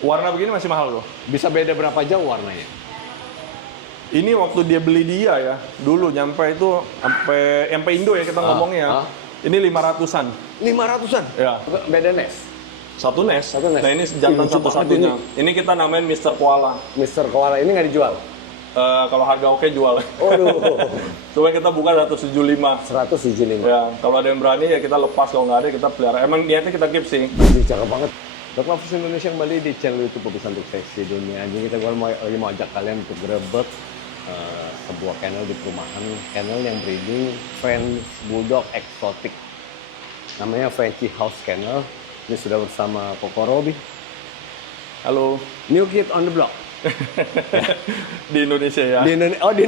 Warna begini masih mahal kok. Bisa beda berapa jauh warnanya? Ini waktu dia beli dia ya, dulu nyampe itu sampai Indo ya kita ngomongnya. Ini 500-an. 500-an? Ya. Beda nes? Satu nes. Satu nes. Nah ini jantan Lucu satu-satunya. banget Ini kita namain Mr. Koala. Mr. Koala ini nggak dijual? Kalau harga oke jual. Waduh. Cuma kita buka 175. 175. Ya, kalau ada yang berani ya kita lepas, kalau nggak ada kita pelihara. Emang niatnya kita keep sih. Ini cakep banget. Dog Lovers Indonesia kembali di channel YouTube Pesan Untuk Seksi Dunia Anjing. Kita lagi mau ajak kalian untuk grebek sebuah kennel di perumahan. Kennel yang breeding French Bulldog eksotik. Namanya Frenchy House Kennel. Ini sudah bersama Koko Robi. Halo. New kid on the block. Di Indonesia ya. Di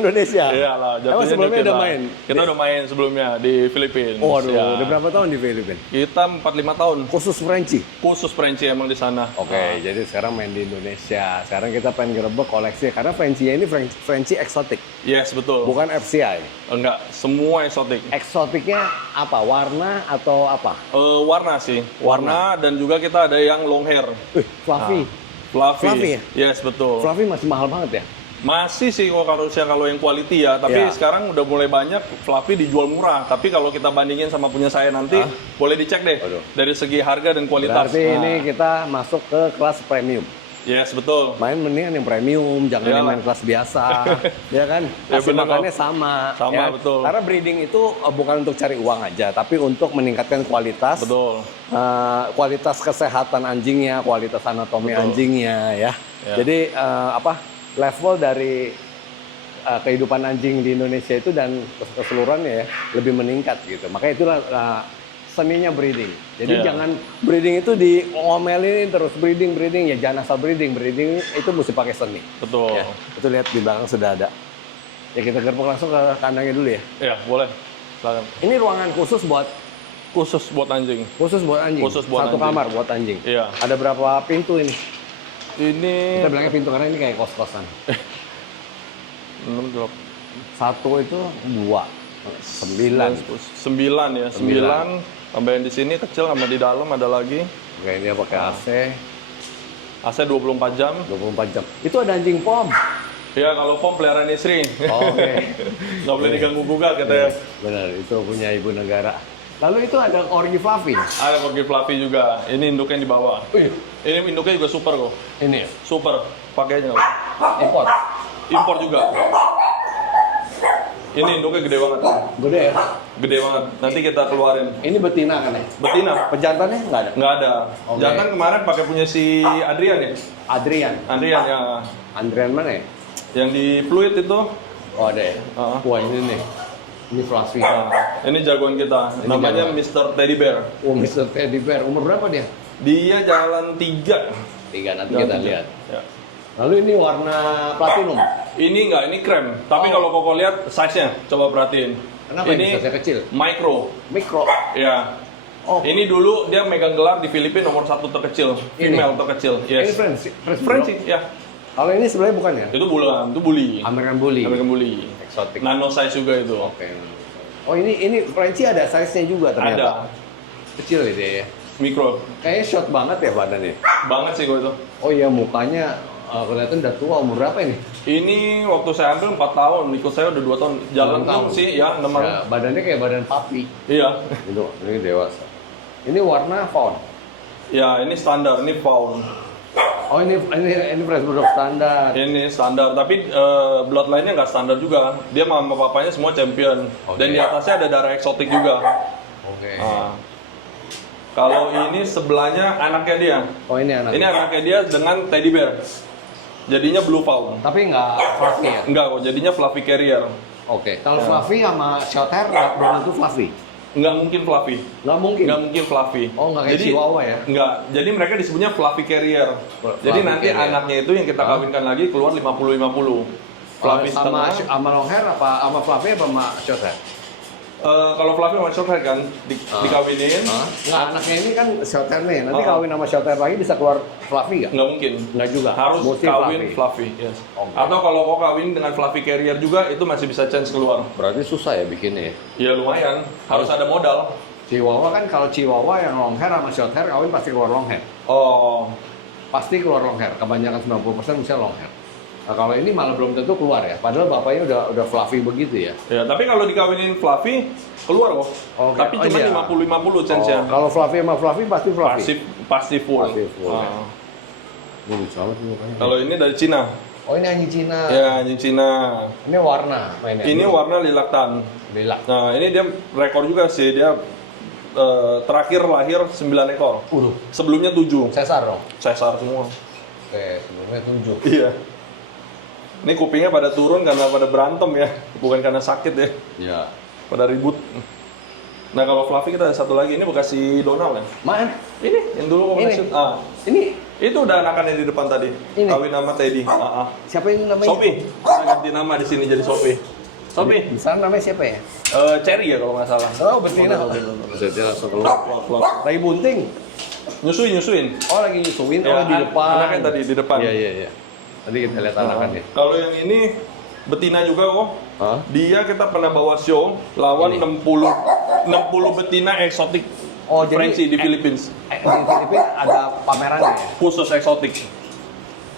Indonesia. Iya lah. Emang sebelumnya udah main? Kita udah main sebelumnya di Filipina. Waduh, ya. udah berapa tahun di Filipina? Kita 45 tahun. Khusus Frenchy? Khusus Frenchy emang di sana. Oke, jadi sekarang main di Indonesia. Sekarang kita pengen gerebek koleksi. Karena Frenchy ini Frenchy eksotik. Yes, betul. Bukan FCI. Enggak, semua eksotik. Eksotiknya apa? Warna atau apa? Warna sih. Warna dan juga kita ada yang long hair. Fluffy. Fluffy. Fluffy ya? Yes, betul. Fluffy masih mahal banget ya? Masih sih kalau yang quality ya, tapi sekarang udah mulai banyak Fluffy dijual murah. Tapi kalau kita bandingin sama punya saya nanti, boleh dicek deh dari segi harga dan kualitas. Berarti ini kita masuk ke kelas premium. Yes, betul. Main mendingan yang premium, jangan yang main kelas biasa. Ya kan? Kasih makannya sama. Sama, ya? betul. Karena breeding itu bukan untuk cari uang aja, tapi untuk meningkatkan kualitas. Betul. Kualitas kesehatan anjingnya, kualitas anatomi anjingnya ya. Jadi level dari kehidupan anjing di Indonesia itu dan keseluruhannya ya lebih meningkat gitu. Makanya itulah seninya breeding. Jadi jangan breeding itu diomelin terus breeding ya, jangan asal breeding itu mesti pakai seni. Betul. Ya, itu lihat di belakang sudah ada. Ya kita gerbek langsung ke kandangnya dulu ya. Iya, boleh. Silakan. Ini ruangan khusus buat anjing. Khusus buat anjing. Khusus buat Satu anjing. kamar buat anjing. Iya. Ada berapa pintu ini? Ini Kita bilangnya pintu karena ini kayak kos-kosan. 6, 8, Satu itu 2, 9. 9 ya, 9. Tambahin di sini kecil sama di dalam ada lagi. Oke, dia pakai AC. AC 24 jam. 24 jam. Itu ada anjing pom. Ya kalau pom peliharaan istri. Oke. Nggak boleh diganggu gugat katanya. Benar, itu punya ibu negara. Lalu itu ada Corgi Fluffy. Ada Corgi Fluffy juga. Ini induknya di bawah. Ini induknya juga super kok. Ini ya? Super. Pakai aja kok. Import. Impor juga. Ini induknya gede banget. Gede ya? Gede banget. Nanti kita keluarin. Ini betina kan ya? Betina. Pejantannya nggak ada? Nggak ada. Oke. Jangan kemarin pakai punya si Adrian ya? Adrian. Adrian ya. Adrian mana ya? Yang di fluid itu. Oh ada ya? Wah ini nih. Ini Fluffy. Nah, ini jagoan kita. Ini namanya jagoan. Mr. Teddy Bear. Oh Mr. Teddy Bear. Umur berapa dia? Dia jalan 3. 3, nanti kita lihat. Ya. Lalu ini warna platinum. Ini enggak, ini krem. Tapi kalau Koko lihat size-nya, coba perhatiin. Kenapa ini size-nya kecil? Micro. Mikro. Ya. Oh. Ini dulu dia megang gelar di Filipina nomor 1 terkecil, female terkecil. Yes. Ini Frenchy, ya. Kalau ini sebenarnya bukan ya? Itu bulan, itu bully. American Bully. American Bully. Eksotik. Nano size juga itu. Oke. Oh ini Frenchy ada size-nya juga ternyata. Ada. Kecil ya ya. Mikro. Kayaknya short banget ya badannya. Banget sih gua itu. Oh iya mukanya kelihatan udah tua. Umur berapa ini? Ini waktu saya ambil 4 tahun, ikut saya udah 2 tahun. Jalan 6 tahun. sih, ya, 6 tahun. Ya, badannya kayak badan papi. Iya. Itu, ini dewasa. Ini warna fawn. Ya, ini standar, ini pound. Oh ini French Bulldog standar. Ini standar, tapi bloodline-nya nggak standar juga. Dia mama papanya semua champion. Dan di atasnya ada darah eksotik juga. Oke. Nah, kalau ini sebelahnya anaknya dia. Oh ini anak. Ini anaknya dia dengan teddy bear. Jadinya blue fawn. Tapi nggak fluffy ya? Enggak kok, jadinya fluffy carrier. Oke. Kalau fluffy sama short hair belum tentu fluffy. Nggak mungkin fluffy. Nggak mungkin. Nggak mungkin fluffy. Oh nggak kayak Chihuahua ya? Nggak. Jadi mereka disebutnya fluffy carrier. Jadi nanti anaknya itu yang kita kawinkan lagi keluar 50-50. Fluffy sama setengah. long hair apa sama fluffy apa sama short hair? Kalau fluffy sama short hair kan dikawinin. Nggak, anaknya ini kan short hair nih. Nanti kawin sama short hair lagi bisa keluar fluffy nggak? Nggak mungkin. Nggak juga. Harus Mesti kawin fluffy. Yes. Okay. Atau kalau kau kawin dengan fluffy carrier juga itu masih bisa chance keluar. Berarti susah ya bikinnya ya? Ya lumayan. Harus ada modal. Chihuahua kan kalau Chihuahua yang long hair sama short hair kawin pasti keluar long hair. Oh. pasti keluar long hair. Kebanyakan 90% misalnya long hair. Nah, kalau ini malah belum tentu keluar ya. Padahal bapaknya udah fluffy begitu ya. Ya, tapi kalau dikawinin fluffy keluar kok. Oke. Tapi cuma iya. 50-50 chance ya. Kalau fluffy sama fluffy pasti fluffy. Pasti full. Pasti full, ya. Ah. Ini lucu banget nih mukanya. Kalau ini dari Cina. Oh, ini anjing Cina. Ya, anjing Cina. Ini warna mainnya. Ini warna lilaktan. Lilak. Nah, ini dia rekor juga sih. Dia terakhir lahir 9 ekor. Sebelumnya 7. Sesar dong. Sesar semua. Oke, sebelumnya 7. Iya. Ini kupingnya pada turun karena pada berantem ya, bukan karena sakit ya. Iya. Pada ribut. Nah, kalau fluffy kita ada satu lagi. Ini bekas si Donald ya. Mana? Ini yang dulu Ini? Ini itu udah anakan yang di depan tadi. Ini? Kawin sama Teddy. siapa yang namanya? Sophie. Kita ganti nama di sini jadi Sophie. Sophie. Di sana namanya siapa ya? Cherry ya kalau nggak salah. Oh, betina. Betina langsung keluar. Lagi bunting. Nyusuin. Oh, lagi nyusuin. Ya, Oh, di depan. Anaknya tadi di depan. Iya. Tadi kita lihat anakannya. Kalau yang ini betina juga kok. Hah? Dia kita pernah bawa show lawan 60 betina eksotik. Oh, jadi Frenchie di Philippines. di Filipina ada pamerannya ya? Khusus eksotik.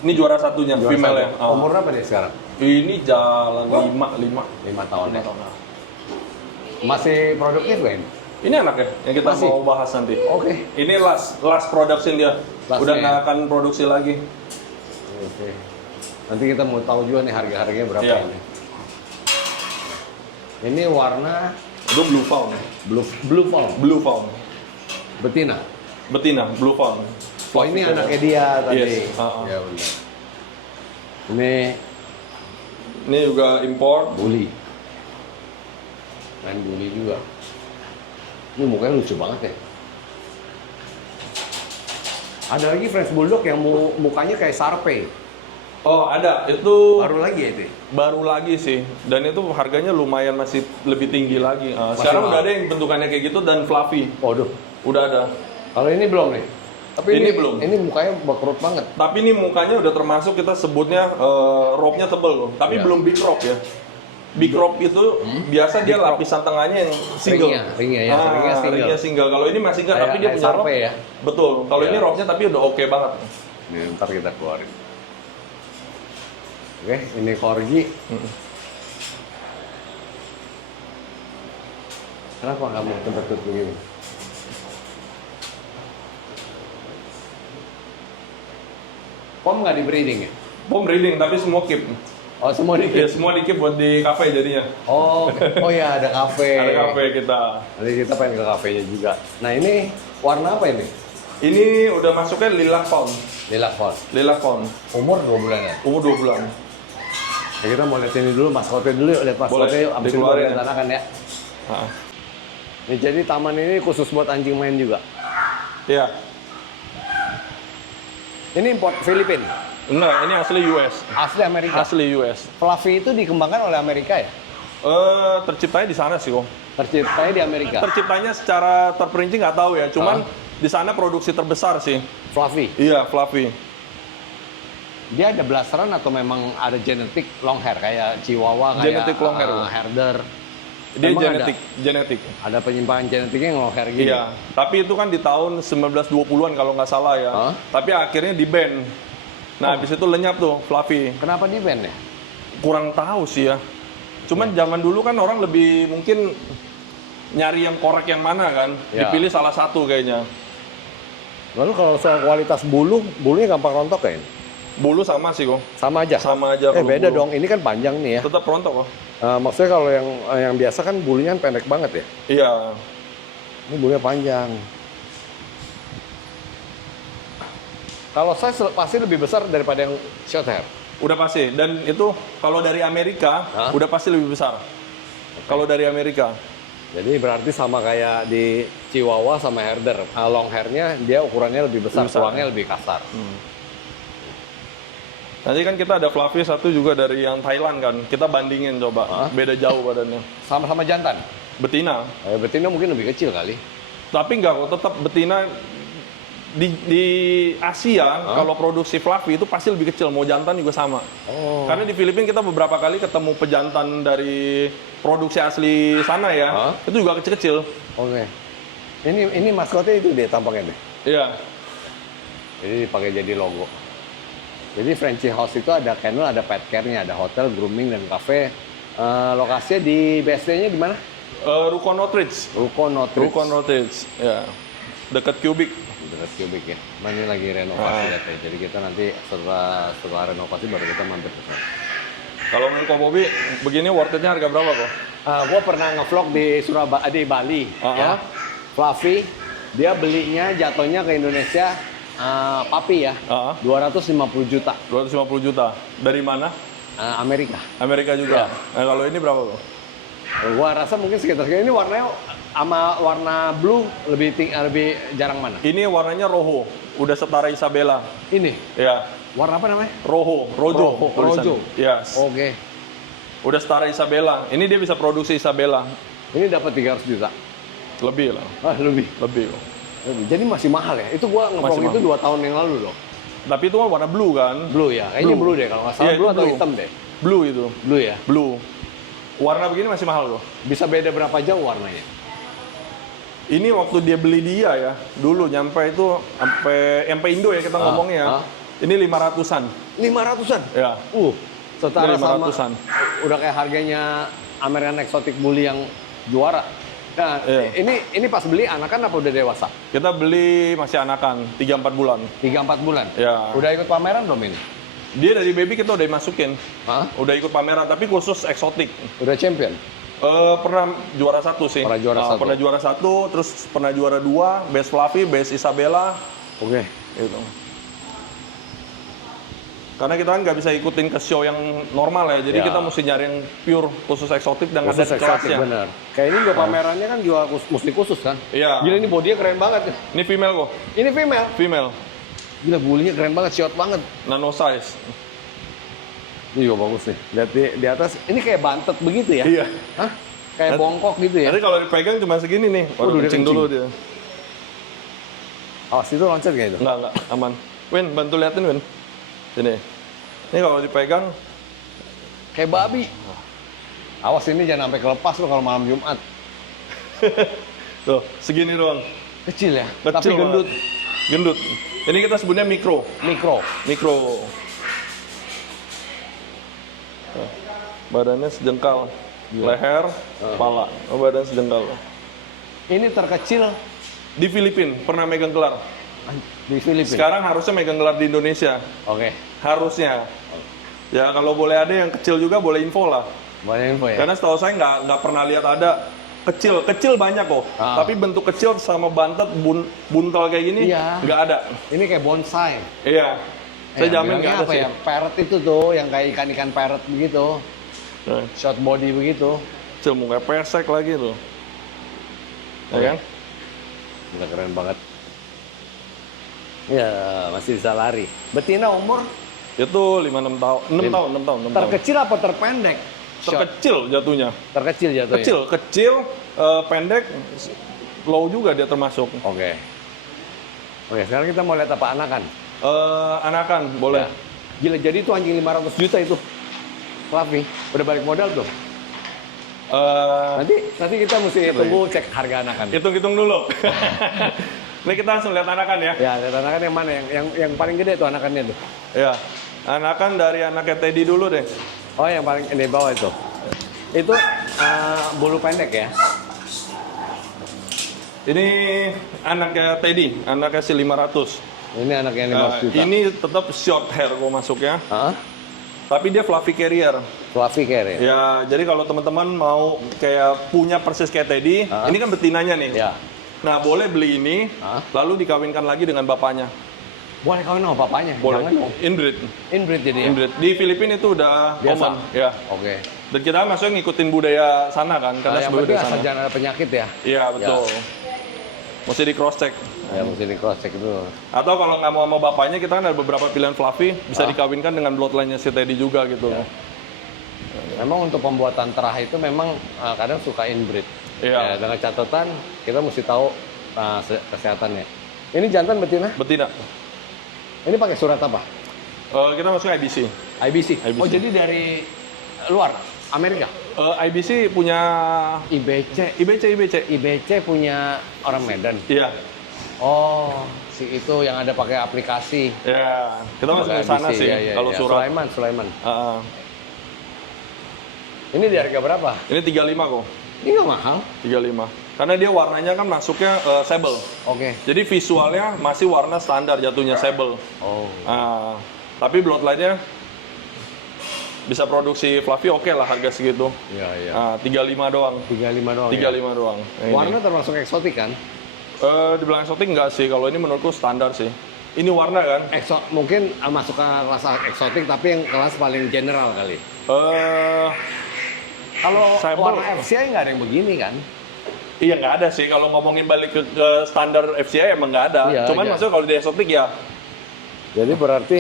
Ini juara satunya, Juara female ya. satu. Umur berapa dia sekarang? Ini jalan 5 5 tahun ya. Masih produktif kan? Ini anaknya yang kita Masih? mau bahas nanti. Oke. Ini last production dia. Last Udah ya? nggak akan produksi lagi. Oke. Nanti kita mau tahu juga nih harga-harganya berapa Iya. ini. Ini warna Itu blue fawn. blue fawn. Blue fawn. Betina. Betina, blue fawn. Oh, ini anaknya dia tadi. Yes. Ya benar. Ini juga import. Bully. Main bully juga. Ini mukanya lucu banget ya. Ada lagi French Bulldog yang mukanya kayak Sarpe. Oh, ada. Itu Baru lagi ya itu? baru lagi sih. Dan itu harganya lumayan masih lebih tinggi lagi. Sekarang udah ada yang bentukannya kayak gitu dan fluffy. Waduh. Udah ada. Kalau ini belum nih? Tapi Ini belum. Ini mukanya bakrut banget. Tapi ini mukanya udah termasuk kita sebutnya rope-nya tebel loh. Tapi Iya. belum big rope ya. Big rope itu biasa dia Big rope. lapisan tengahnya yang single. Ringnya ya, ringnya single. Ringnya single. Kalau ini masih enggak, tapi dia Kayak punya rope. Sarpe ya. Betul. Kalau Iya. ini rope-nya tapi udah oke banget. Nih, ntar kita keluarin. Oke, ini corgi. Kenapa kamu kentut begini? Pom nggak di breeding ya? Pom breeding tapi semua keep. Oh, semua di Ya semua di keep buat di cafe jadinya. Oh ya, ada kafe. Ada cafe kita. Nanti kita pengen ke kafenya juga. Nah, ini warna apa ini? Ini udah masuknya lilac fawn. Lilac fawn. Lilac fawn. Umur 2 bulan ya? Umur 2 bulan. Ya, kita mau lihat ini dulu, maskotnya dulu yuk. Lihat maskotnya Boleh, yuk, abis itu dikeluarin lihat ya. anakan ya. Nah. Nih, jadi taman ini khusus buat anjing main juga. Iya. Ini import Filipina, Enggak, ini asli US. asli Amerika. Asli US. Fluffy itu dikembangkan oleh Amerika ya? Terciptanya di sana sih kok. Terciptanya di Amerika. Terciptanya secara terperinci nggak tahu ya, cuman di sana produksi terbesar sih. Fluffy. Iya, fluffy. Dia ada blasteran atau memang ada genetik long hair kayak Chihuahua, kayak Genetik long hair. herder. Dia Emang genetik. Ada penyimpangan genetiknya yang long hair gini. Iya, tapi itu kan di tahun 1920-an kalau nggak salah ya. Hah? Tapi akhirnya di ban. Nah, habis itu lenyap tuh fluffy. Kenapa di ban ya? Kurang tahu sih ya. Cuman zaman dulu kan orang lebih mungkin nyari yang korek yang mana kan. Ya. Dipilih salah satu kayaknya. Lalu kalau soal kualitas bulunya gampang rontok ya? Bulu sama sih kok. Sama aja? Sama aja. kalau Beda bulu. dong, ini kan panjang nih ya. Tetap rontok kok. Maksudnya kalau yang biasa kan bulunya kan pendek banget ya? Iya. Ini bulunya panjang. Kalau size pasti lebih besar daripada yang short hair. Udah pasti. Dan itu kalau dari Amerika udah pasti lebih besar. Kalau dari Amerika. Jadi berarti sama kayak di Chihuahua sama herder. Long hairnya dia ukurannya lebih besar, tulangnya lebih kasar. Nanti kan kita ada fluffy satu juga dari yang Thailand kan. Kita bandingin coba. Beda jauh badannya. Sama-sama jantan. Betina. Betina mungkin lebih kecil kali. Tapi enggak kok, tetap betina di Asia kalau produksi fluffy itu pasti lebih kecil, mau jantan juga sama. Karena di Filipina kita beberapa kali ketemu pejantan dari produksi asli sana ya, itu juga kecil-kecil. Oke. Ini maskotnya itu deh tampaknya deh. Iya. Jadi dipakai jadi logo. Jadi Frenchy House itu ada kennel, ada pet care-nya, ada hotel, grooming, dan cafe. Lokasinya di BSD-nya di mana? Ruko Northridge. Ruko Northridge. Ruko Northridge, ya. Dekat Cubic. Dekat Cubic ya. Nah, ini lagi renovasi katanya. Jadi kita nanti setelah renovasi baru kita mampir ke sana. Kalau menurut Ko Bobby, begini worth it-nya harga berapa kok? Gue pernah ngevlog di Surabaya, di Bali. Ya. Fluffy, dia belinya jatuhnya ke Indonesia papi ya. 250 juta. 250 juta. Dari mana? Amerika. Amerika juga. Ya. Nah, kalau ini berapa kok? Gua rasa mungkin sekitar segini. Ini warnanya sama warna blue lebih jarang mana? Ini warnanya rojo. Udah setara Isabella. Ini. Ya. Warna apa namanya? Rojo. Rojo. Yes. Oke. Udah setara Isabella. Ini dia bisa produksi Isabella. Ini dapat 300 juta. Lebih lah. Lebih. Lebih. Jadi masih mahal ya. Itu gua ngevlog itu 2 tahun yang lalu loh. Tapi itu kan warna blue kan? Blue ya. Kayaknya blue deh kalau nggak salah. Iya, Blue atau blue. hitam deh. Blue itu. Blue ya. Blue. Warna begini masih mahal kok. Bisa beda berapa jauh warnanya? Ini waktu dia beli dia ya, dulu nyampe itu sampai Indo ya kita ngomongnya. Ini 500-an. 500-an? Ya. Setara sama 500-an. udah kayak harganya American Exotic Bully yang juara. Nah, ini pas beli anakan apa udah dewasa? Kita beli masih anakan, 3-4 bulan. 3-4 bulan? Ya. Udah ikut pameran belum ini? Dia dari baby kita udah masukin. Hah? Udah ikut pameran, tapi khusus eksotik. Udah champion? Pernah juara 1 sih. Pernah juara 1. Pernah juara 1, terus pernah juara 2, Best Fluffy, Best Isabella. Oke. Gitu. Karena kita kan nggak bisa ikutin ke show yang normal ya, jadi kita mesti nyari yang pure khusus eksotik dan ada kelasnya. Bener. Kayak ini juga pamerannya kan juga mesti khusus kan? Iya. Gila ini bodinya keren banget. Ini female kok. Ini female? Female. Gila bulinya keren banget, short banget. Nano size. Ini juga bagus nih. Lihat di atas, ini kayak bantet begitu ya? Iya. Hah? Kayak bongkok gitu ya? Nanti kalau dipegang cuma segini nih. Waduh, kencing dulu dia. Awas, itu loncat kayak itu? Enggak, aman. Win, bantu liatin Win. Sini. Ini kalau dipegang kayak babi. Awas ini jangan sampai kelepas lo kalau malam Jumat. Tuh, segini doang. Kecil ya? Kecil Tapi gendut. Banget. Gendut. Ini kita sebutnya mikro. Mikro. Tuh. Badannya sejengkal. Leher, kepala. Badan sejengkal. Ini terkecil di Filipina, pernah megang gelar. Di Filipina. Sekarang harusnya megang gelar di Indonesia. Oke. Harusnya. Ya kalau boleh ada yang kecil juga boleh info lah. Boleh info ya. Karena setahu saya nggak pernah lihat ada kecil banyak kok. Tapi bentuk kecil sama bantet buntel kayak gini nggak ada. Ini kayak bonsai. Iya. Saya jamin nggak ada apa sih. Ya? Parrot itu tuh yang kayak ikan-ikan parrot begitu. Short body begitu. Kecil muka pesek lagi tuh. Ya kan? Udah keren banget. Ya, masih bisa lari. Betina umur? Itu 5-6 tahun. 6 tahun. Terkecil apa terpendek? Terkecil jatuhnya. Terkecil jatuhnya? Kecil, pendek, low juga dia termasuk. Oke, sekarang kita mau lihat apa anakan? Anakan, boleh. Ya. Gila, jadi itu anjing 500 juta itu. Fluffy, udah balik modal tuh. Nanti kita mesti tunggu cek harga anakan. Hitung-hitung dulu. Ini kita langsung lihat anakan ya. Ya, lihat anakan yang mana? Yang paling gede tuh anakannya tuh. Ya, anakan dari anaknya Teddy dulu deh. Oh, yang paling di bawah itu. Itu bulu pendek ya. Ini anaknya Teddy, anaknya si 500. Ini anaknya 500 juta. Ini tetap short hair kok masuknya. Tapi dia fluffy carrier. Fluffy carrier. Ya, jadi kalau teman-teman mau kayak punya persis kayak Teddy, ini kan betinanya nih. Ya. Nah, boleh beli ini, lalu dikawinkan lagi dengan bapaknya. Boleh kawin sama bapaknya? Boleh. Jangan dong. Inbreed jadi ya? Inbreed. Di Filipina itu udah biasa. Common. Ya. Oke. Dan kita maksudnya ngikutin budaya sana kan, karena yang penting asal jangan ada penyakit ya? Iya, betul. Mesti di cross check. Ya, mesti di cross check dulu. Atau kalau nggak mau sama bapaknya, kita kan ada beberapa pilihan fluffy, bisa dikawinkan dengan bloodline-nya si Teddy juga gitu. Ya. Memang untuk pembuatan terah itu memang kadang suka inbreed. Iya. Ya, dengan catatan kita mesti tahu kesehatannya. Ini jantan betina? Betina. Ini pakai surat apa? Kita masuk IBC. IBC. Oh, jadi dari luar Amerika? IBC punya IBC. IBC punya orang Medan. Iya. Oh, si itu yang ada pakai aplikasi. Ya, kita masuk ke sana sih. Kalau surat. Sulaiman. Ah, Ini di harga berapa? ini 35 kok. Ini nggak mahal. 35. Karena dia warnanya kan masuknya sable. Oke. Jadi visualnya masih warna standar jatuhnya sable. Oh. Tapi bloodlight-nya bisa produksi fluffy oke lah harga segitu. Iya, iya. 35 doang. 35 doang. 35 doang. Yang ini. Warna termasuk eksotik kan? Dibilang eksotik enggak sih, kalau ini menurutku standar sih. Ini warna kan? Mungkin masuk ke rasa eksotik tapi yang kelas paling general kali. Kalau Sable. warna FCI nggak ada yang begini kan? Iya nggak ada sih, kalau ngomongin balik ke standar FCI emang nggak ada. Iya, Cuman iya. maksudnya kalau di eksotik ya. Jadi berarti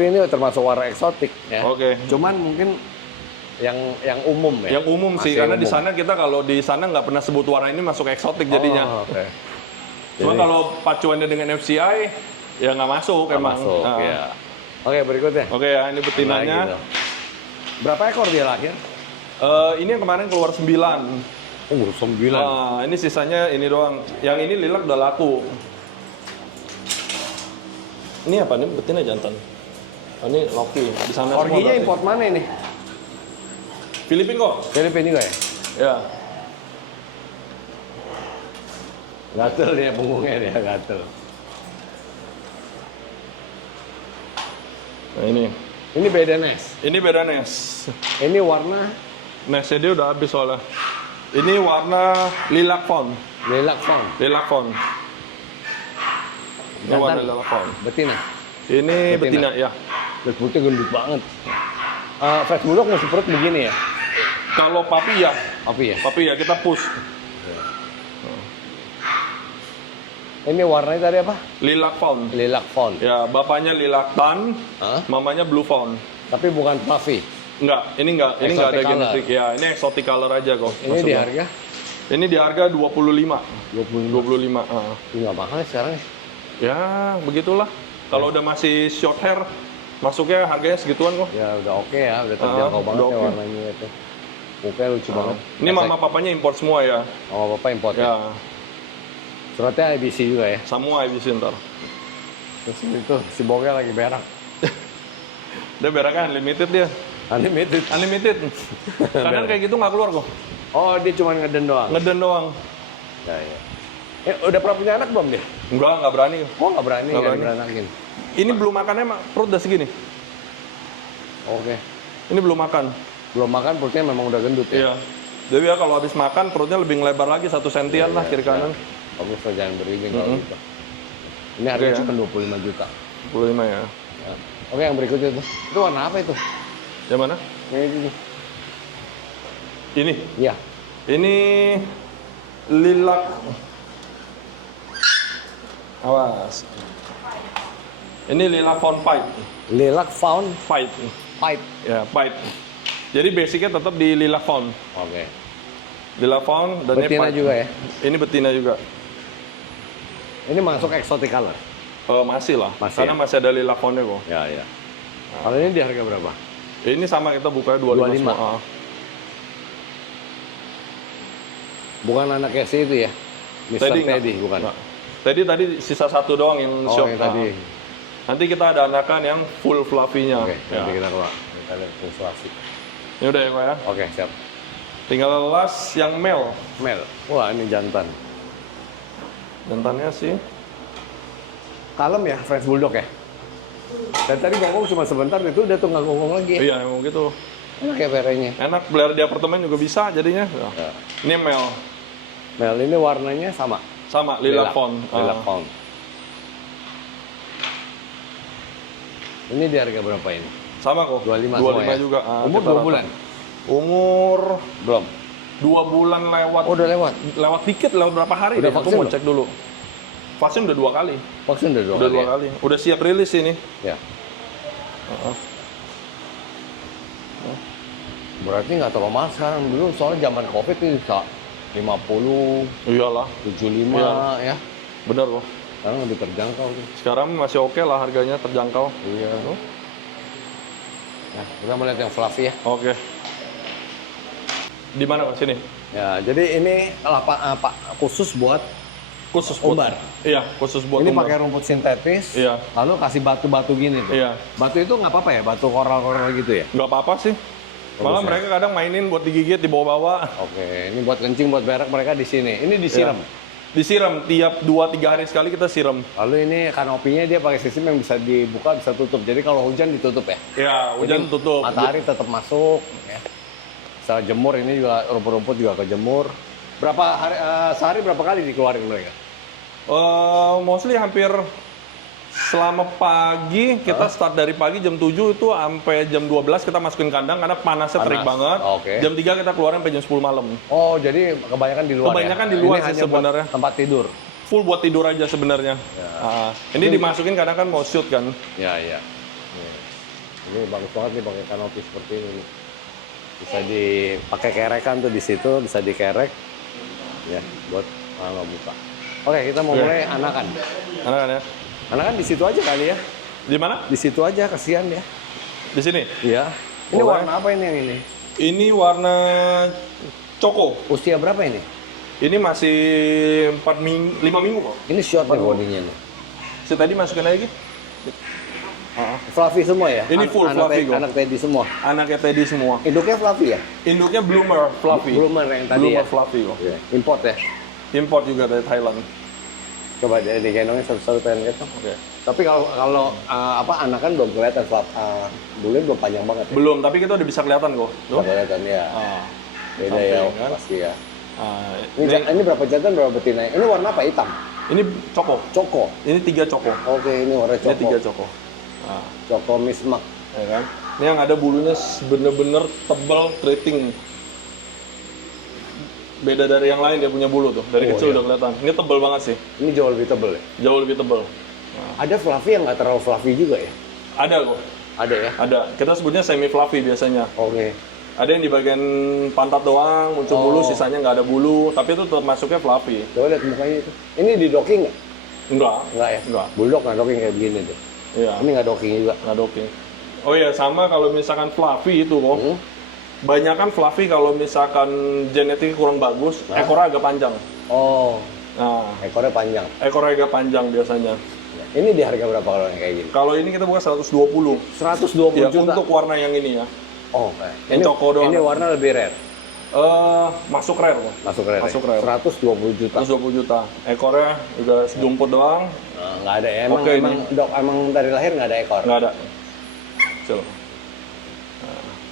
ini termasuk warna eksotik ya. Oke. Cuman mungkin yang umum ya. Yang umum sih, Masih karena di umum. sana kita kalau di sana nggak pernah sebut warna ini masuk eksotik jadinya. Oh, oke. Cuma Jadi- kalau pacuannya dengan FCI ya nggak masuk Nggak emang. masuk, ya. Oke, berikutnya. Oke ya, ini betinanya. Lagi tuh. Berapa ekor dia lahir? Ini yang kemarin keluar 9. Oh, 9. Ini sisanya ini doang. Yang ini lilac udah laku. Ini apa nih? Betina jantan. Ini Loki. Di sana semua Orginya berarti. import mana ini? Filipin kok. Filipina juga ya? Ya. Gatel dia punggungnya dia, gatel. Nah ini. Ini beda nes. Ini beda nes. Ini warna Nesnya dia udah habis soalnya. Ini warna lilac fawn. lilac fawn. Lilac fawn. Ini Jantan. warna lilac fawn. Betina. Ini Betina. betina ya. Lihat putih gendut banget. Fast Bulldog masih perut begini ya? Kalau papi ya, Tapi ya. papi ya kita push. Ini warnanya tadi apa? Lilac fawn. Lilac fawn. Ya, bapaknya lilac tan, Hah? mamanya blue fawn. Tapi bukan fluffy. Enggak, ini enggak ada Exotic color. genetik. Ya, ini exotic color aja kok. Ini di maksudnya. harga Ini di harga 25. 25. 25. Ini nggak mahal sekarang ya? Ya, begitulah. Kalau udah masih short hair, masuknya harganya segituan kok. Ya udah oke ya, udah terjangkau banget udah ya oke. warnanya itu. Mukanya lucu banget. Ini mama papanya import semua ya. Mama papa import ya. Ya, Suratnya IBC juga ya. semua IBC ntar. Terus itu si bogel lagi berak. Dia beraknya unlimited dia. Unlimited. Unlimited. Kadang kayak gitu nggak keluar kok. Oh dia cuma ngeden doang. Ngeden doang. Ya, ya. Udah pernah punya anak belum dia? Nggak berani. Oh nggak berani, Nggak nggak berani. beranakin. Ini belum makannya perut udah segini. Oke. Ini belum makan. Belum makan perutnya memang udah gendut ya. Iya. Jadi ya kalau habis makan perutnya lebih lebar lagi 1 sentian lah kiri kanan. Bagus lah jangan berizin kalau gitu. Ini harganya Oke, ya. cuma 25 juta. 25 ya. Ya. Oke yang berikutnya tuh. Itu warna apa itu? Yang mana? Yang ini. Ini. Iya. Ini lilac. Awas. Ini lilac fawn pipe. Lilac fawn Pipe. pipe. Ya, pipe. Jadi basicnya tetap di lilac fawn. Oke. Lilac fawn dan ini Betina pipe. juga ya. Ini betina juga. Ini masuk exotic color. Masih lah. Masih Karena ya? masih ada lilac fawnnya kok. Ya ya. Kalau ini di harga berapa? Ini sama kita bukanya 25 25. semua. Bukan anaknya si itu ya? Mr. Teddy Teddy, nggak? bukan? Nggak. Tadi sisa satu doang yang Oh, shop. yang tadi. Nanti kita ada anakan yang full fluffy-nya. Oke, Ya. nanti kita keluar. Kita lihat persuasi. Ini udah ya kok ya. Oke, siap. Tinggal last yang male. Mel. Wah, ini jantan. Jantannya sih. Kalem ya, French Bulldog ya? Dan tadi gonggong cuma sebentar, itu udah tuh nggak gonggong lagi ya? Iya, emang gitu. Enak ya perenya. Enak pelihara di apartemen juga bisa jadinya. Ya. Ya. Ini male. Mel, ini warnanya sama? Sama lilac fawn. Lilac fawn. Ini di harga berapa ini? Sama kok. 25 25 semua ya? juga. Umur kita 2 rata. bulan? Umur Belum. 2 bulan lewat. Oh, udah lewat? Lewat dikit, lewat berapa hari Udah deh. Aku vaksin mau belum? cek dulu. Vaksin udah 2 kali. Vaksin udah 2 Udah kali 2 ya? kali. Udah siap rilis ini. Ya. Heeh. Berarti nggak terlalu mahal sekarang. Dulu soalnya zaman Covid itu bisa 50, Iyalah, 75 Iya. ya. bener kok. Sekarang lebih terjangkau tuh. Sekarang masih oke lah harganya, terjangkau. Iya. Nah, kita melihat yang fluffy ya. Oke. Di mana Pak? Sini? Ya, jadi ini pak khusus buat Khusus buat umbar. Iya, khusus buat Ini umbar. pakai rumput sintetis, Iya. lalu kasih batu-batu gini tuh. Iya. Batu itu nggak apa-apa ya, batu koral-koral gitu ya? Nggak apa-apa sih. Malah ya? mereka kadang mainin buat digigit, dibawa-bawa. Oke, ini buat kencing, buat berak mereka di sini. Ini disiram. Disiram tiap 2-3 hari sekali kita siram. Lalu ini kanopinya dia pakai sistem yang bisa dibuka, bisa tutup. Jadi kalau hujan ditutup ya? Ya, hujan Jadi tutup. Matahari tetap masuk. Ya. Bisa jemur, ini juga rumput-rumput juga kejemur. Berapa hari, sehari berapa kali dikeluarin mereka? Mostly hampir selama pagi, kita start dari pagi jam 7 itu sampai jam 12 kita masukin kandang karena panasnya terik Panas. banget. Oke. Jam 3 kita keluarin sampai jam 10 malam. Oh, jadi kebanyakan di luar Kebanyakan ya? di luar Ini sih hanya buat sebenarnya. tempat tidur? Full buat tidur aja sebenarnya. Ini dimasukin kadang kan mau shoot kan. Ya, ya. Ini bagus banget nih pakai kanopi seperti ini. Nih. Bisa dipakai kerekan tuh di situ, bisa dikerek. Ya, buat buka. Oke, kita mau mulai anakan. Anakan ya. Anakan di situ aja kali ya. Di mana? Di situ aja, kasihan ya. Di sini. Iya. Ini Boleh. warna apa ini yang ini? Ini warna coko. Usia berapa ini? Ini masih 5 minggu kok. Ini short nih bodinya nih. Si tadi masukin lagi. Fluffy semua ya? Ini full fluffy kok. Anak teddy semua. Anaknya teddy semua. Induknya fluffy ya? Induknya bloomer fluffy. Bloomer yang tadi Bloomer ya? fluffy kok. Iya. Import ya? Import juga dari Thailand. Coba digendongnya satu-satu pengen gitu. Oke. Tapi kalau anakan belum kelihatan, bulunya belum panjang banget ya? Belum, tapi kita udah bisa kelihatan kok. Belum kelihatan ya. Ah. Beda Samping, ya, kan? pasti ya. Ah, Ini berapa jantan, berapa betina? Ini warna apa? Hitam? ini coko. Coko? Ini 3 coko. Oke, ini warna Ini coko. 3 coko. Ah, Coko mismak. ya kan? Ini yang ada bulunya bener-bener tebal keriting. Beda dari yang lain dia punya bulu tuh. Dari Oh, kecil iya. udah kelihatan. Ini tebal banget sih. Ini jauh lebih tebal ya? Jauh lebih tebal. Ada fluffy yang nggak terlalu fluffy juga ya? Ada kok. Ada ya? Ada. Kita sebutnya semi fluffy biasanya. Oke. Ada yang di bagian pantat doang muncul bulu, sisanya nggak ada bulu. Tapi itu tetap masuknya fluffy. Coba lihat mukanya itu. Ini di docking nggak? Enggak. Nggak ya? Enggak. Bulldog nggak docking kayak begini tuh. Iya. Ini nggak docking juga. Nggak docking. Oh iya, sama kalau misalkan fluffy itu kok. Banyakan fluffy kalau misalkan genetik kurang bagus, ekornya agak panjang. Oh, Nah, ekornya panjang. ekornya agak panjang biasanya. Ini di harga berapa kalau yang kayak gini? Kalau ini kita buka 120. 120 Ya, juta. untuk warna yang ini ya. Oh, Yang coko doang. Ini warna lebih rare. Masuk rare kok. Masuk rare. Masuk ya? rare. 120 juta. 120 juta. Ekornya juga sejumput doang, Nah, nggak ada ya. Emang, Oke, emang, emang dari lahir nggak ada ekor. nggak ada. Cil.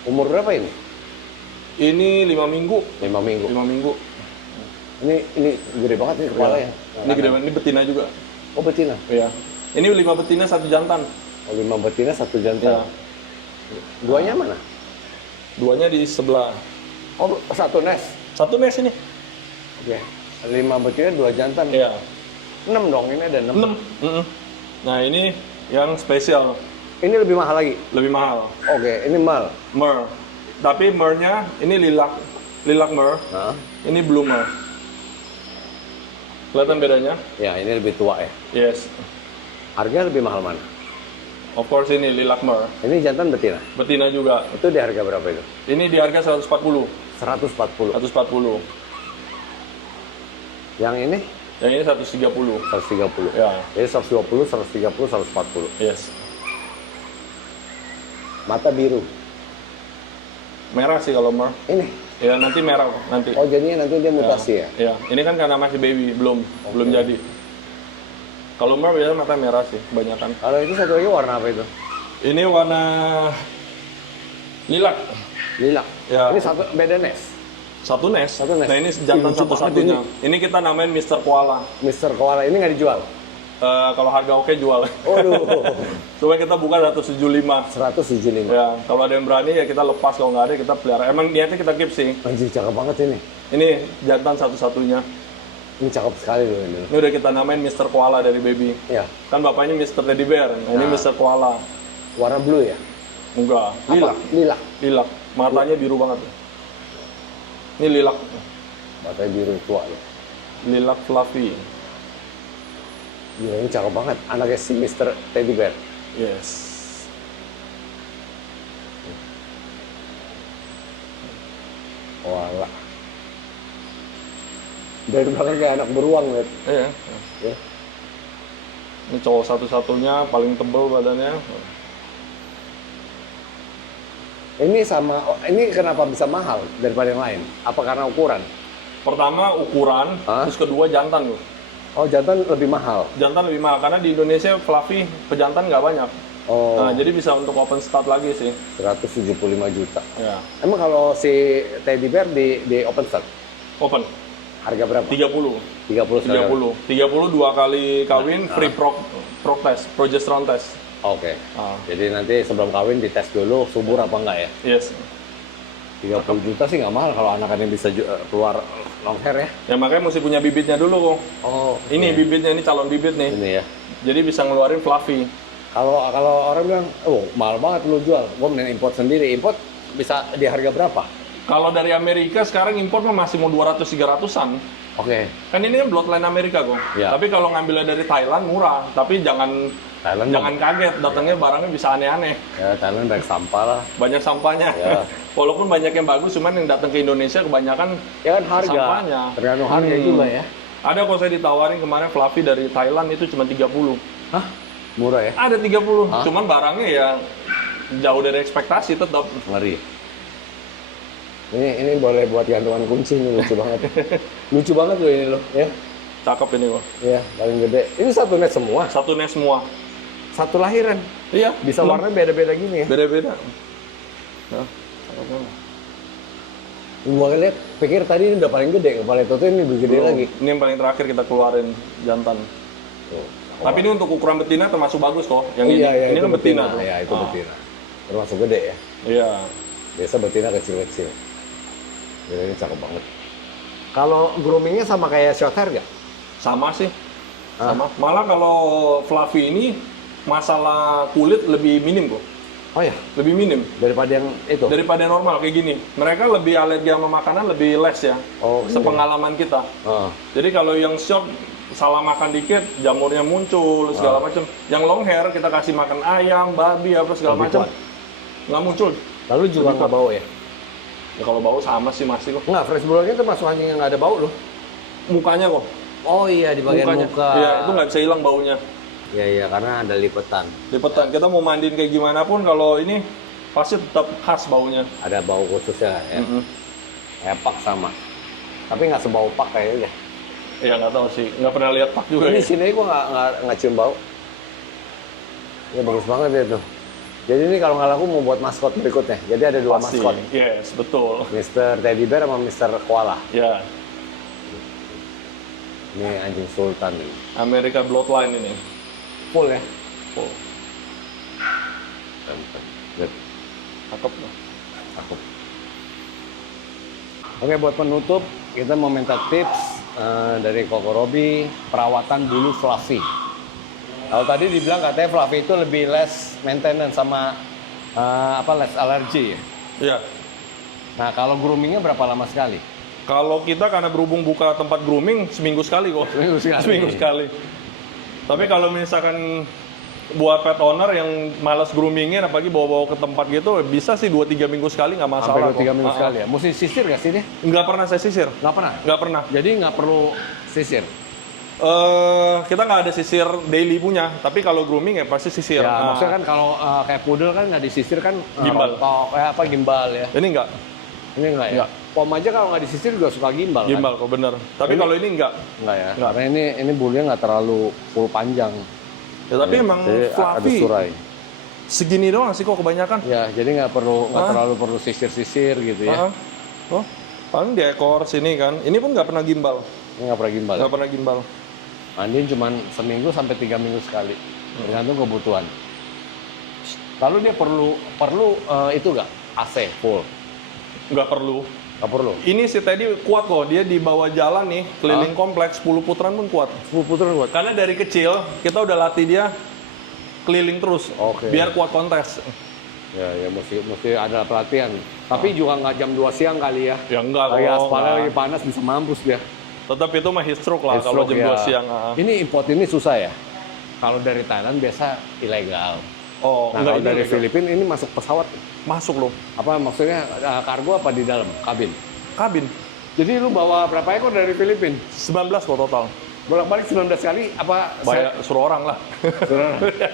Umur berapa ini? Ini 5 minggu. 5 minggu. 5 minggu. Ini gede banget nih kepalanya. Ini gede banget, ini betina juga. Oh, betina. Iya. Ini 5 betina 1 jantan. Oh, 5 betina, 1 jantan. Ya. Duanya mana? Duanya di sebelah. Oh, 1 nest. 1 mes ini. Oke. 5 betina, 2 jantan. Iya. 6 dong, ini ada 6. 6. Nah, ini yang spesial, Ini lebih mahal lagi. lebih mahal. Oke, ini mahal. Mer. Tapi mernya ini lilac mer. Nah, Ini blue mer. Kelihatan bedanya? ya ini lebih tua ya. Yes. Harga lebih mahal mana? Of course ini lilac mer. Ini jantan betina. Betina juga. Itu di harga berapa itu? Ini di harga 140. 140. 140. Yang ini Yang ini 130. 130. Ya. Jadi 120, 130, 140. Yes. Mata biru. Merah sih kalau mer. Ini. Ya nanti merah kok, nanti. Oh, jadinya nanti dia mutasi ya? Ya, ini kan karena masih baby, belum jadi. Kalau mer biasanya mata merah sih, kebanyakan. Kalau itu satu lagi warna apa itu? Ini warna lilac. Lila. Ya. Ini satu beda nest. Satu nest. Satu nest. Nah ini jantan Lucu satu-satunya. banget Ini kita namain Mr. Koala. Mister Koala ini nggak dijual. Kalau harga oke jual. Waduh. Cuma kita buka 175. 175. Ya, kalau ada yang berani ya kita lepas, kalau nggak ada kita pelihara. Emang niatnya kita keep sih. Anjir, cakep banget ini. Ini jantan satu-satunya. Ini cakep sekali loh ini. Ini udah kita namain Mr. Koala dari baby. Ya. Kan bapaknya Mr. Teddy Bear. Nah, ini Mr. Koala. Warna blue ya? Enggak, Apa? lilac. Lila. Lilac. Matanya biru banget. Ini lilac. Matanya biru tua ya. Lilac fluffy. Gila, ini cakep banget. Anaknya si Mr. Teddy Bear. Yes. Wala. Dari belakang kayak anak beruang, lihat. Iya. Ya. Ini cowok satu-satunya, paling tebal badannya. Ini kenapa bisa mahal daripada yang lain? Apa karena ukuran? Pertama ukuran, Hah? terus kedua jantan loh. Oh, jantan lebih mahal. Jantan lebih mahal karena di Indonesia fluffy pejantan nggak banyak. Oh, Nah, jadi bisa untuk open start lagi sih. 175 juta. Ya. Emang kalau si teddy bear di open start Open. harga berapa? 30. 30 sekarang. 30 2 kali kawin free prog test, progesterone test. Oke. Ah. Jadi nanti sebelum kawin dites dulu subur apa enggak ya? Yes. 30 juta sih nggak mahal kalau anakannya bisa keluar long hair ya. Ya makanya mesti punya bibitnya dulu kok. Oh, Ini bibitnya, ini calon bibit nih. ini ya. Jadi bisa ngeluarin fluffy. Kalau orang bilang, oh mahal banget lu jual, gue mending import sendiri. Import bisa di harga berapa? Kalau dari Amerika sekarang impor mah masih mau 200-300-an. Oke. Kan ini kan bloodline Amerika kok. Ya. Tapi kalau ngambilnya dari Thailand murah. Tapi jangan Thailand kaget, datangnya barangnya bisa aneh-aneh. Ya Thailand banyak sampah lah. Banyak sampahnya. Ya. Walaupun banyak yang bagus, cuman yang datang ke Indonesia kebanyakan Ya kan harga. sampahnya. Tergantung harga juga ya. Ada kok saya ditawarin kemarin fluffy dari Thailand itu cuma 30. Hah? Murah ya? Ada 30. Hah? Cuman barangnya ya jauh dari ekspektasi tetap. Ngeri. Ini boleh buat gantungan kunci nih, lucu banget. Lucu banget loh ini loh, ya. Cakep ini kok. Iya, paling gede. Ini satu net semua, Satu nes semua. satu lahiran. Iya. Bisa warnanya beda-beda gini ya. Beda-beda. Nah, cakep banget. Gua lihat, pikir tadi ini udah paling gede, paling itu ini lebih gede Belum. lagi. Ini yang paling terakhir kita keluarin jantan. Tuh. Tapi ini untuk ukuran betina termasuk bagus kok. Yang Iya, iya, ini itu kan betina. tuh. Ya, itu Ah, betina. Termasuk gede ya. Iya. Biasa betina kecil-kecil. Jadi ini cakep banget. Kalau groomingnya sama kayak short hair nggak? Sama sih. Ah. Sama. Malah kalau fluffy ini masalah kulit lebih minim kok. Oh ya, Lebih minim daripada yang itu. daripada normal kayak gini. Mereka lebih alergi sama makanan lebih less ya. Oh, iya. Sepengalaman kita. Ah. Jadi kalau yang short salah makan dikit, jamurnya muncul segala macam. Yang long hair kita kasih makan ayam, babi apa segala Lebih macam, kuat. nggak muncul. Lalu juga Lebih nggak bau ya? Ya, kalau bau sama sih masih kok. Nggak, fresh blood-nya termasuk anjing yang nggak ada bau loh. Mukanya kok. Oh iya, di bagian Mukanya. muka. Iya, itu nggak bisa hilang baunya. Iya, iya, karena ada lipetan. Lipetan. Kita mau mandiin kayak gimana pun kalau ini pasti tetap khas baunya. Ada bau khususnya ya. Mm-mm. Kayak pak sama. Tapi nggak sebau pak kayaknya. Iya nggak tahu sih. Nggak pernah lihat pak juga. Ini Ya. sini gua nggak cium bau. Ya bagus banget ya tuh. Jadi ini kalau nggak laku mau buat maskot berikutnya. Jadi ada dua Pasti. maskot. Yes, betul. Mr. Teddy Bear sama Mr. Koala. Ya, Ini anjing sultan nih. Amerika Bloodline ini. Full ya. Oh, Lihat, cakep loh. cakep. Oke, buat penutup kita mau minta tips dari Koko Robi perawatan bulu fluffy. Kalau tadi dibilang katanya fluffy itu lebih less maintenance sama less allergy ya. Iya. Nah, kalau groomingnya berapa lama sekali? Kalau kita karena berhubung buka tempat grooming seminggu sekali kok. Seminggu sekali. Seminggu sekali. Tapi kalau misalkan buat pet owner yang malas groomingnya, apalagi bawa-bawa ke tempat gitu, bisa sih 2-3 minggu sekali nggak masalah. Sampai 2-3 minggu kok. sekali ya. Mesti sisir nggak sih dia? Nggak pernah saya sisir. Nggak pernah. Nggak pernah. Jadi nggak perlu sisir. Kita nggak ada sisir daily punya, tapi kalau grooming ya pasti sisir. Ya, Nah, maksudnya kan kalau kayak poodle kan nggak disisir kan Gimbal. rontok, gimbal ya. Ini nggak. Ini enggak ya? Nggak. Pom aja kalau nggak disisir juga suka gimbal, Gimbal kok bener. Tapi Ini- kalau ini nggak. Nggak ya? Nggak. Karena ini bulunya nggak terlalu full panjang. Ya, tapi emang Jadi ada fluffy surai. segini doang sih kok kebanyakan. Ya, jadi nggak Ah. terlalu perlu sisir-sisir gitu ya. Oh, paling di ekor sini kan. Ini pun nggak pernah gimbal. Ini nggak pernah gimbal. Nggak pernah gimbal. Mandiin cuma seminggu sampai 3 minggu sekali, tergantung kebutuhan. Lalu dia perlu itu nggak? AC full? Nggak perlu. Nggak perlu. Ini si Teddy kuat kok. Dia di bawah jalan nih, keliling kompleks 10 putaran pun kuat. 10 putaran buat. Karena dari kecil kita udah latih dia keliling terus. Oke. Biar kuat kontes. Ya mesti ada pelatihan. Tapi juga nggak jam 2 siang kali ya. Ya enggak Lagi kok. aspalnya enggak. lagi panas bisa mampus dia. Tetap itu mah heat stroke lah kalau Heatstroke jam ya. 2 siang. Ini import ini susah ya? Kalau dari Thailand biasa ilegal. Oh, Nah, enggak kalau ini dari legal. Filipina ini masuk pesawat. Masuk loh. Apa maksudnya kargo apa di dalam kabin? Kabin. Jadi lu bawa berapa ekor dari Filipina? 19 kok total. Bolak-balik 19 kali apa? Banyak, suruh orang lah.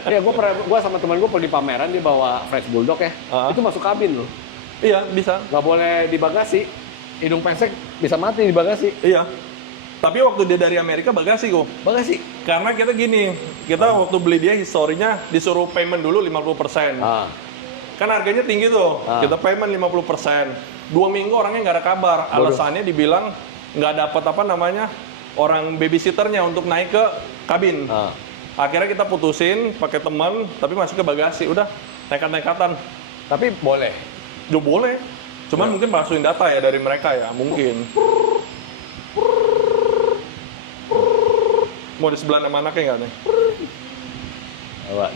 Ya, gua sama teman gua pergi pameran, dia bawa French Bulldog ya. Itu masuk kabin loh. Iya, bisa. Nggak boleh di bagasi. Hidung pesek bisa mati di bagasi. Iya. Tapi waktu dia dari Amerika bagasi kok. Bagasi. Karena kita gini, kita waktu beli dia historinya disuruh payment dulu 50%. Kan harganya tinggi tuh. Kita payment 50%. 2 minggu orangnya nggak ada kabar. Alasannya dibilang nggak dapat apa namanya orang babysitternya untuk naik ke kabin. Akhirnya kita putusin pakai teman, tapi masuk ke bagasi. Udah nekat-nekatan. Tapi boleh. Jo boleh. Cuman mungkin masukin data ya dari mereka ya, mungkin. Mau di sebelah sama anaknya nggak nih?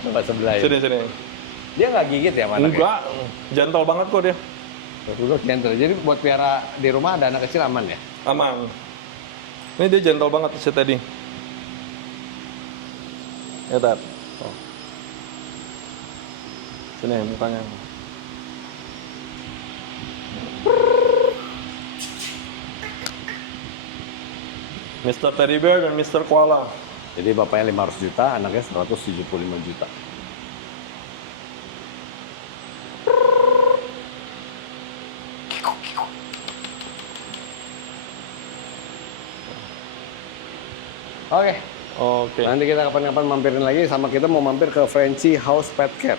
Coba sebelah ini. Sini. Dia nggak gigit ya anaknya? Enggak, gentle banget kok dia. Bulldog gentle. Jadi buat piara di rumah ada anak kecil aman ya? Aman. Ini dia gentle banget si Teddy. Ya, Ted. Sini mukanya. Mr. Teddy Bear dan Mr. Koala. Jadi bapaknya 500 juta, anaknya 175 juta. Oke. Oke. Nanti kita kapan-kapan mampirin lagi, sama kita mau mampir ke Frenchy House Pet Care.